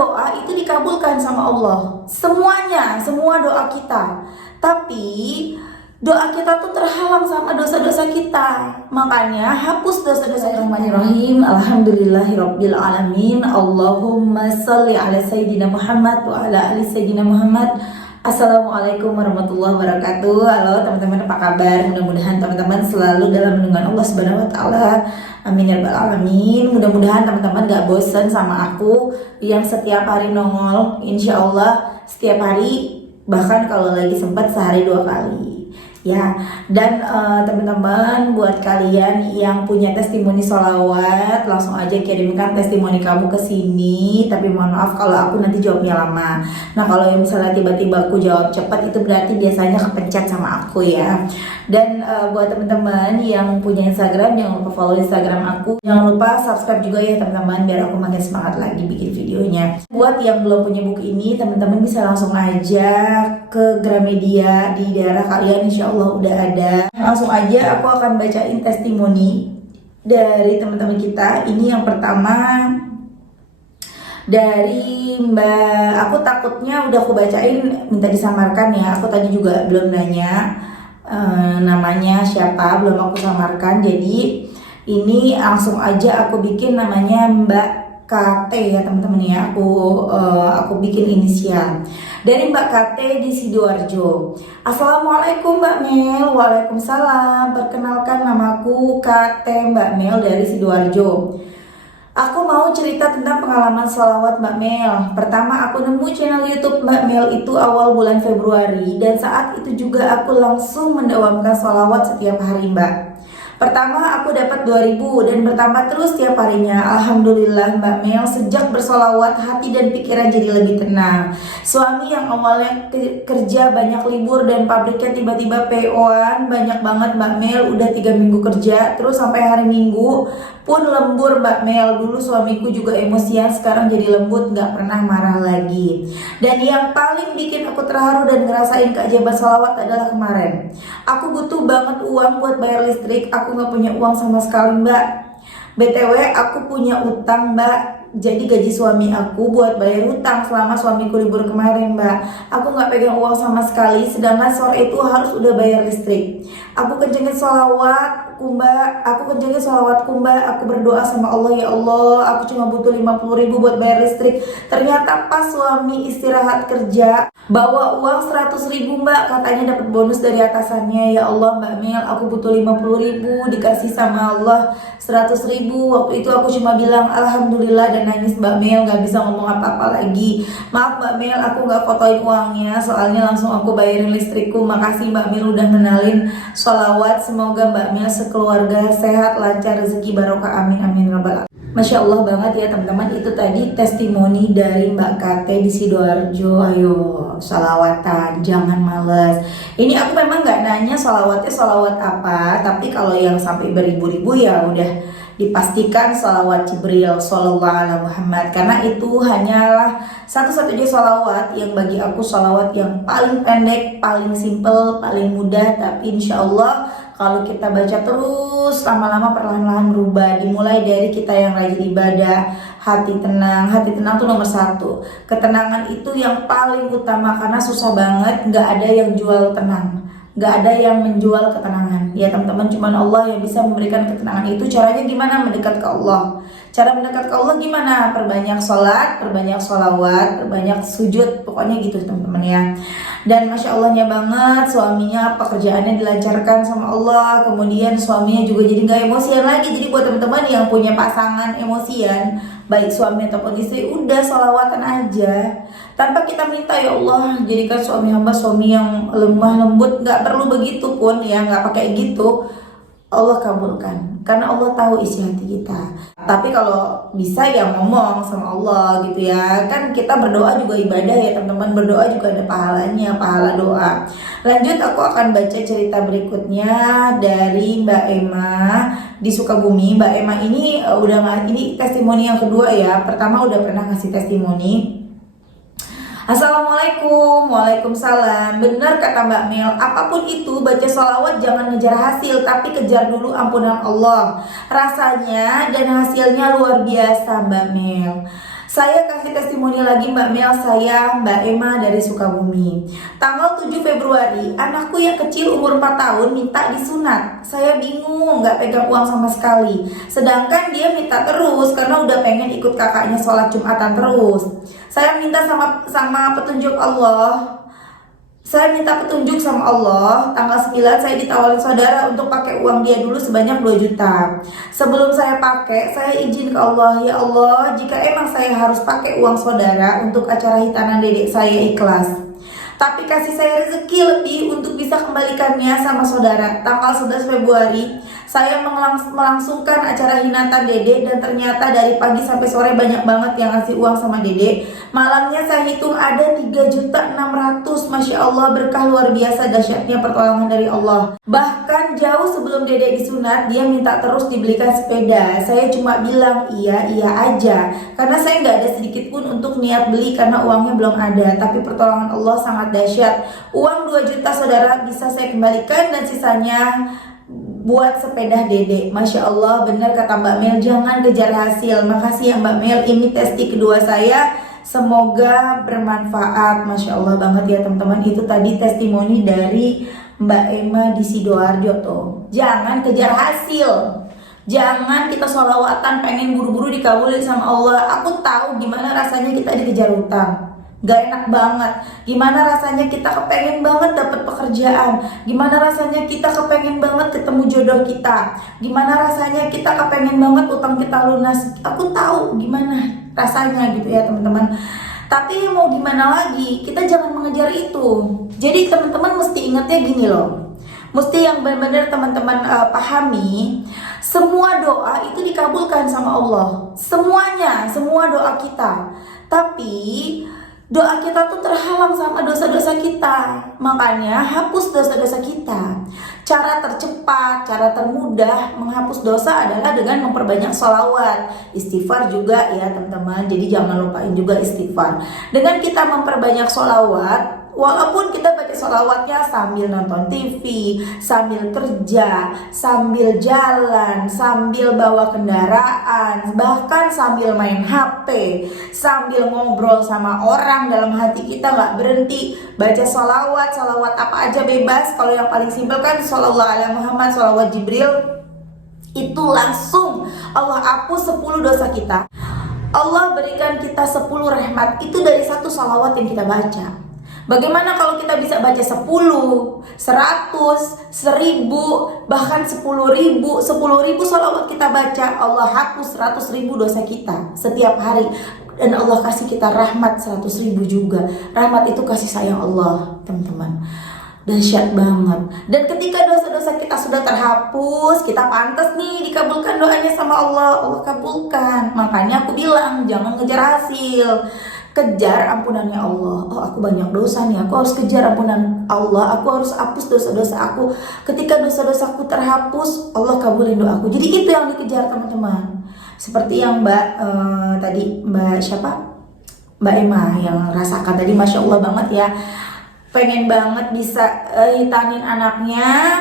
doa itu dikabulkan sama Allah. Semuanya, semua doa kita. Tapi doa kita tuh terhalang sama dosa-dosa kita. Makanya hapus dosa-dosa kita. Bismillahirrahmanirrahim. Alhamdulillahirabbil alamin. Allahumma shalli ala sayyidina Muhammad wa ala ali sayyidina Muhammad. Assalamualaikum warahmatullahi wabarakatuh. Halo teman-teman, apa kabar? Mudah-mudahan teman-teman selalu dalam lindungan Allah Subhanahu wa taala. Amin ya rabbal alamin. Mudah-mudahan teman-teman gak bosan sama aku yang setiap hari nongol. Insya Allah setiap hari, bahkan kalau lagi sempat sehari 2 kali. Ya, dan teman-teman, buat kalian yang punya testimoni sholawat, langsung aja kirimkan testimoni kamu ke sini. Tapi mohon maaf kalau aku nanti jawabnya lama. Nah, kalau yang misalnya tiba-tiba aku jawab cepat, itu berarti biasanya kepencet sama aku ya. Dan buat teman-teman yang punya Instagram, jangan lupa follow Instagram aku. Jangan lupa subscribe juga ya teman-teman, biar aku makin semangat lagi bikin videonya. Buat yang belum punya buku ini, teman-teman bisa langsung aja ke Gramedia di daerah kalian, insya Allah udah ada. Langsung aja aku akan bacain testimoni dari teman-teman kita. Ini yang pertama dari Mbak, aku takutnya udah aku bacain minta disamarkan ya. Aku tadi juga belum nanya namanya siapa, belum aku samarkan. Jadi ini langsung aja aku bikin namanya Mbak KT ya teman-teman ya. Aku bikin inisial dari Mbak KT di Sidoarjo. Assalamualaikum Mbak Mel. Waalaikumsalam. Perkenalkan, namaku KT Mbak Mel dari Sidoarjo. Aku mau cerita tentang pengalaman sholawat Mbak Mel. Pertama, aku nemu channel YouTube Mbak Mel itu awal bulan Februari, dan saat itu juga aku langsung mendawamkan sholawat setiap hari Mbak. Pertama aku dapat 2000 dan bertambah terus tiap harinya. Alhamdulillah Mbak Mel, sejak bersolawat hati dan pikiran jadi lebih tenang. Suami yang awalnya kerja banyak libur dan pabriknya tiba-tiba PO-an banyak banget Mbak Mel, udah 3 minggu kerja terus sampai hari Minggu pun lembur Mbak Mel. Dulu suamiku juga emosian, sekarang jadi lembut, gak pernah marah lagi. Dan yang paling bikin aku terharu dan ngerasain keajaiban sholawat adalah kemarin aku butuh banget uang buat bayar listrik. Aku gak punya uang sama sekali Mbak. BTW aku punya utang Mbak. Jadi gaji suami aku buat bayar utang selama suamiku libur kemarin Mbak. Aku gak pegang uang sama sekali, sedangkan sore itu harus udah bayar listrik. Aku kencengin sholawat Mbak, aku berdoa sama Allah, ya Allah, aku cuma butuh 50.000 buat bayar listrik. Ternyata pas suami istirahat kerja bawa uang 100.000 Mbak, katanya dapat bonus dari atasannya. Ya Allah Mbak Mel, aku butuh 50.000, dikasih sama Allah 100.000. Waktu itu aku cuma bilang alhamdulillah dan nangis Mbak Mel, gak bisa ngomong apa-apa lagi. Maaf Mbak Mel, aku gak fotoin uangnya, soalnya langsung aku bayarin listrikku. Makasih Mbak Mel udah kenalin sholawat. Semoga Mbak Mel sekeluarga sehat, lancar, rezeki barokah, amin amin rabbal alamin. Masya Allah banget ya teman-teman. Itu tadi testimoni dari Mbak KT di Sidoarjo. Ayo sholawatan, jangan males. Ini aku memang gak nanya sholawatnya sholawat apa, tapi kalau yang sampai beribu-ribu ya udah dipastikan sholawat Jibril Sallallahu Alaihi Muhammad, karena itu hanyalah satu-satunya sholawat yang bagi aku sholawat yang paling pendek, paling simple, paling mudah. Tapi insya Allah kalau kita baca terus, lama-lama perlahan-lahan berubah. Dimulai dari kita yang rajin ibadah, hati tenang. Hati tenang tuh nomor 1. Ketenangan itu yang paling utama, karena susah banget, gak ada yang jual tenang, gak ada yang menjual ketenangan ya teman-teman. Cuman Allah yang bisa memberikan ketenangan itu. Caranya gimana? Mendekat ke Allah. Cara mendekat ke Allah gimana? Perbanyak sholat, perbanyak sholawat, perbanyak sujud, pokoknya gitu teman-teman ya. Dan Masya Allahnya banget, suaminya pekerjaannya dilancarkan sama Allah. Kemudian suaminya juga jadi gak emosian lagi. Jadi buat teman-teman yang punya pasangan emosian, baik suami ataupun istri, udah sholawatan aja tanpa kita minta, ya Allah jadikan suami hamba suami yang lemah lembut. Gak perlu begitu pun ya, gak pakai gitu, Allah kabulkan, karena Allah tahu isi hati kita. Tapi kalau bisa ya ngomong sama Allah gitu ya. Kan kita berdoa juga ibadah ya teman-teman. Berdoa juga ada pahalanya, pahala doa. Lanjut, aku akan baca cerita berikutnya dari Mbak Emma di Sukabumi. Mbak Emma ini ini testimoni yang kedua ya. Pertama udah pernah ngasih testimoni. Assalamualaikum. Waalaikumsalam. Benar kata Mbak Mel, apapun itu baca sholawat jangan ngejar hasil, tapi kejar dulu ampunan Allah. Rasanya dan hasilnya luar biasa Mbak Mel. Saya kasih testimoni lagi Mbak Mel, saya Mbak Emma dari Sukabumi. Tanggal 7 Februari, anakku yang kecil umur 4 tahun minta disunat. Saya bingung, nggak pegang uang sama sekali. Sedangkan dia minta terus karena udah pengen ikut kakaknya sholat Jumatan terus. Saya minta sama petunjuk Allah. Saya minta petunjuk sama Allah. Tanggal 9 saya ditawarin saudara untuk pakai uang dia dulu sebanyak 2 juta. Sebelum saya pakai, saya izin ke Allah, ya Allah, jika emang saya harus pakai uang saudara untuk acara hitanan dedek saya, ikhlas. Tapi kasih saya rezeki lebih untuk bisa kembalikannya sama saudara. Tanggal 11 Februari saya melangsungkan acara hinatan dede, dan ternyata dari pagi sampai sore banyak banget yang ngasih uang sama dede. Malamnya saya hitung ada 3.600.000. Masya Allah, berkah luar biasa dahsyatnya pertolongan dari Allah. Bahkan jauh sebelum dede disunat, dia minta terus dibelikan sepeda. Saya cuma bilang iya aja, karena saya nggak ada sedikit pun untuk niat beli karena uangnya belum ada. Tapi pertolongan Allah sangat dahsyat. Uang 2 juta saudara bisa saya kembalikan, dan sisanya buat sepeda dede. Masya Allah, benar kata Mbak Mel, jangan kejar hasil. Makasih ya Mbak Mel, ini testi kedua saya, semoga bermanfaat. Masya Allah banget ya teman-teman. Itu tadi testimoni dari Mbak Emma di Sidoarjo tuh. Jangan kejar hasil, jangan kita sholawatan pengen buru-buru dikabulin sama Allah. Aku tahu gimana rasanya kita dikejar utang, gak enak banget. Gimana rasanya kita kepengen banget dapat pekerjaan, gimana rasanya kita kepengen banget ketemu jodoh kita, gimana rasanya kita kepengen banget utang kita lunas. Aku tahu gimana rasanya gitu ya teman-teman. Tapi mau gimana lagi, kita jangan mengejar itu. Jadi teman-teman mesti ingatnya gini loh, mesti yang benar-benar teman-teman pahami, semua doa itu dikabulkan sama Allah. Semuanya, semua doa kita. Tapi doa kita tuh terhalang sama dosa-dosa kita. Makanya hapus dosa-dosa kita. Cara tercepat, cara termudah menghapus dosa adalah dengan memperbanyak sholawat. Istighfar juga ya teman-teman. Jadi jangan lupain juga istighfar. Dengan kita memperbanyak sholawat, walaupun kita baca sholawatnya sambil nonton TV, sambil kerja, sambil jalan, sambil bawa kendaraan, bahkan sambil main HP, sambil ngobrol sama orang, dalam hati kita nggak berhenti baca sholawat. Sholawat apa aja bebas. Kalau yang paling simpel kan sholawat ala Muhammad, sholawat Jibril. Itu langsung Allah hapus 10 dosa kita. Allah berikan kita 10 rahmat. Itu dari satu sholawat yang kita baca. Bagaimana kalau kita bisa baca 10, 100, 1000, bahkan 10.000 sholawat kita baca, Allah hapus 100.000 dosa kita setiap hari. Dan Allah kasih kita rahmat 100.000 juga. Rahmat itu kasih sayang Allah teman-teman. Dahsyat banget. Dan ketika dosa-dosa kita sudah terhapus, kita pantas nih dikabulkan doanya sama Allah. Allah kabulkan. Makanya aku bilang jangan ngejar hasil, kejar ampunannya Allah. Oh, aku banyak dosa nih, aku harus kejar ampunan Allah, aku harus hapus dosa-dosa aku. Ketika dosa-dosaku terhapus, Allah kabulin doaku. Jadi itu yang dikejar teman-teman. Seperti yang Mbak Mbak Emma yang rasakan tadi, Masya Allah banget ya. Pengen banget bisa hitanin anaknya,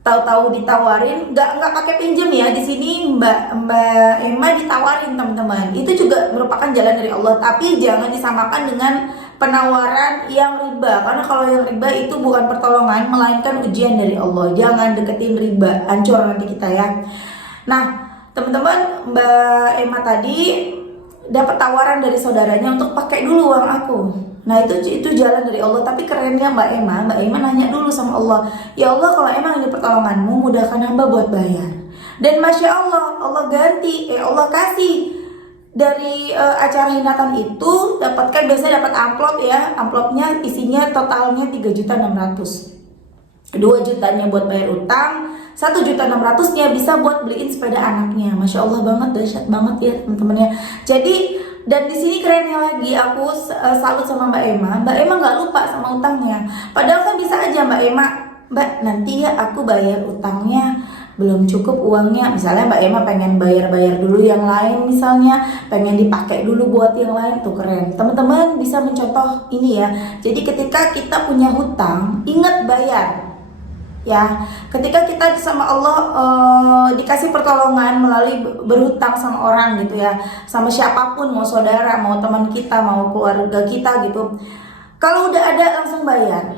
tahu-tahu ditawarin, nggak pakai pinjem ya. Di sini Mbak Emma ditawarin teman-teman. Itu juga merupakan jalan dari Allah, tapi jangan disamakan dengan penawaran yang riba, karena kalau yang riba itu bukan pertolongan melainkan ujian dari Allah. Jangan deketin riba, hancur nanti kita ya. Nah teman-teman, Mbak Emma tadi dapat tawaran dari saudaranya untuk pakai dulu uang aku. Nah itu jalan dari Allah. Tapi kerennya Mbak Emma nanya dulu sama Allah, ya Allah, kalau emang ini pertolonganmu, mudahkan hamba buat bayar. Dan Masya Allah, Allah Allah kasih dari acara hinatan itu, biasanya dapat amplop ya. Amplopnya isinya totalnya 3.600.000. 2 jutanya buat bayar utang, 1.600.000-nya bisa buat beliin sepeda anaknya. Masya Allah banget, dahsyat banget ya teman-teman ya. Jadi, dan di sini kerennya lagi, aku salut sama Mbak Emma. Mbak Emma nggak lupa sama utangnya. Padahal kan bisa aja Mbak Emma, Mbak nanti ya aku bayar utangnya, belum cukup uangnya. Misalnya Mbak Emma pengen bayar dulu yang lain, misalnya pengen dipakai dulu buat yang lain. Tuh keren. Teman-teman bisa mencontoh ini ya. Jadi ketika kita punya hutang, ingat bayar. ya. Ketika kita sama Allah dikasih pertolongan melalui berhutang sama orang gitu ya, sama siapapun, mau saudara, mau teman kita, mau keluarga kita gitu, kalau udah ada langsung bayar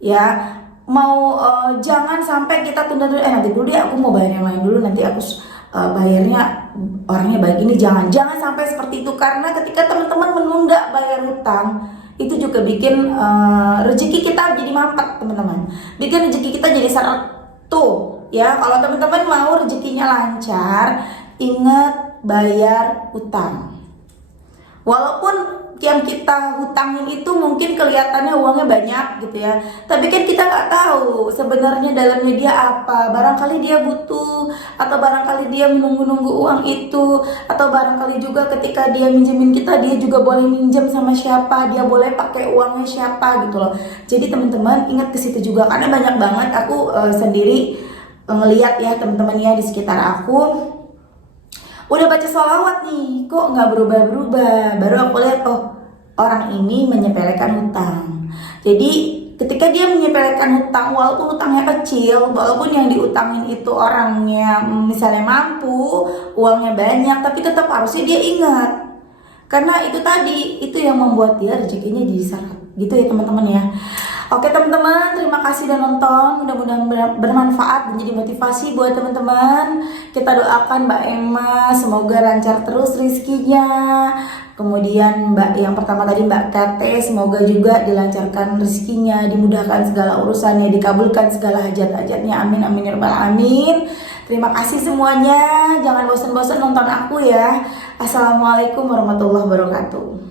ya. Mau jangan sampai kita tunda-tunda, nanti dulu deh, aku mau bayar yang lain dulu, nanti aku bayarnya orangnya baik ini. Jangan sampai seperti itu, karena ketika teman-teman menunda bayar hutang, itu juga bikin rezeki kita jadi mampet teman-teman, bikin rezeki kita jadi seret tuh ya. Kalau teman-teman mau rezekinya lancar, ingat bayar hutang. Walaupun yang kita hutangin itu mungkin kelihatannya uangnya banyak gitu ya, tapi kan kita nggak tahu sebenarnya dalamnya dia apa. Barangkali dia butuh, atau barangkali dia menunggu-nunggu uang itu, atau barangkali juga ketika dia minjemin kita, dia juga boleh minjem sama siapa, dia boleh pakai uangnya siapa gitu loh. Jadi teman-teman ingat ke situ juga, karena banyak banget aku sendiri ngelihat ya teman-teman ya di sekitar aku, udah baca sholawat nih, kok nggak berubah-berubah. Baru aku lihat, oh orang ini menyepelekan hutang. Jadi ketika dia menyepelekan hutang, walaupun hutangnya kecil, walaupun yang diutangin itu orangnya misalnya mampu, uangnya banyak, tapi tetap harusnya dia ingat. Karena itu tadi, itu yang membuat dia rezekinya jadi syarat. Gitu ya teman-teman ya. Oke teman-teman, terima kasih udah nonton. Mudah-mudahan bermanfaat dan jadi motivasi buat teman-teman. Kita doakan Mbak Emma semoga lancar terus rezekinya. Kemudian yang pertama tadi Mbak Kate, semoga juga dilancarkan rezekinya, dimudahkan segala urusannya, dikabulkan segala hajat-hajatnya. Amin amin ya rabbal alamin. Terima kasih semuanya. Jangan bosan-bosan nonton aku ya. Assalamualaikum warahmatullahi wabarakatuh.